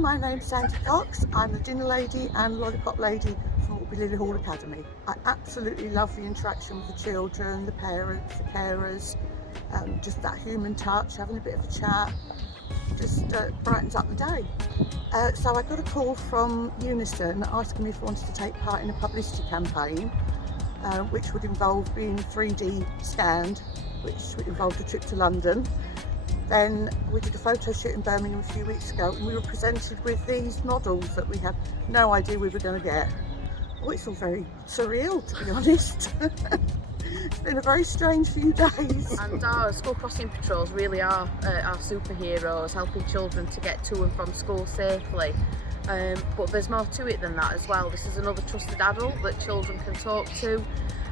my name's Sandy Cox. I'm the dinner lady and lollipop lady from Lily Hall Academy. I absolutely love the interaction with the children, the parents, the carers, just that human touch, having a bit of a chat, just brightens up the day. So I got a call from Unison asking me if I wanted to take part in a publicity campaign, which would involve being 3D scanned, which involved a trip to London. Then we did a photo shoot in Birmingham a few weeks ago, and we were presented with these models that we had no idea we were going to get. Oh, it's all very surreal, to be honest. It's been a very strange few days. And our school crossing patrols really are our superheroes, helping children to get to and from school safely. But there's more to it than that as well. This is another trusted adult that children can talk to,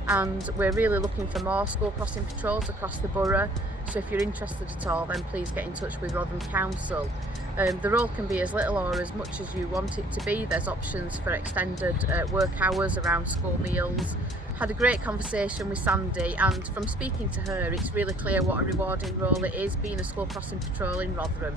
and we're really looking for more school crossing patrols across the borough. So if you're interested at all, then please get in touch with Rotherham Council. The role can be as little or as much as you want it to be. There's options for extended work hours around school meals. Had a great conversation with Sandy, and from speaking to her, it's really clear what a rewarding role it is being a school crossing patrol in Rotherham.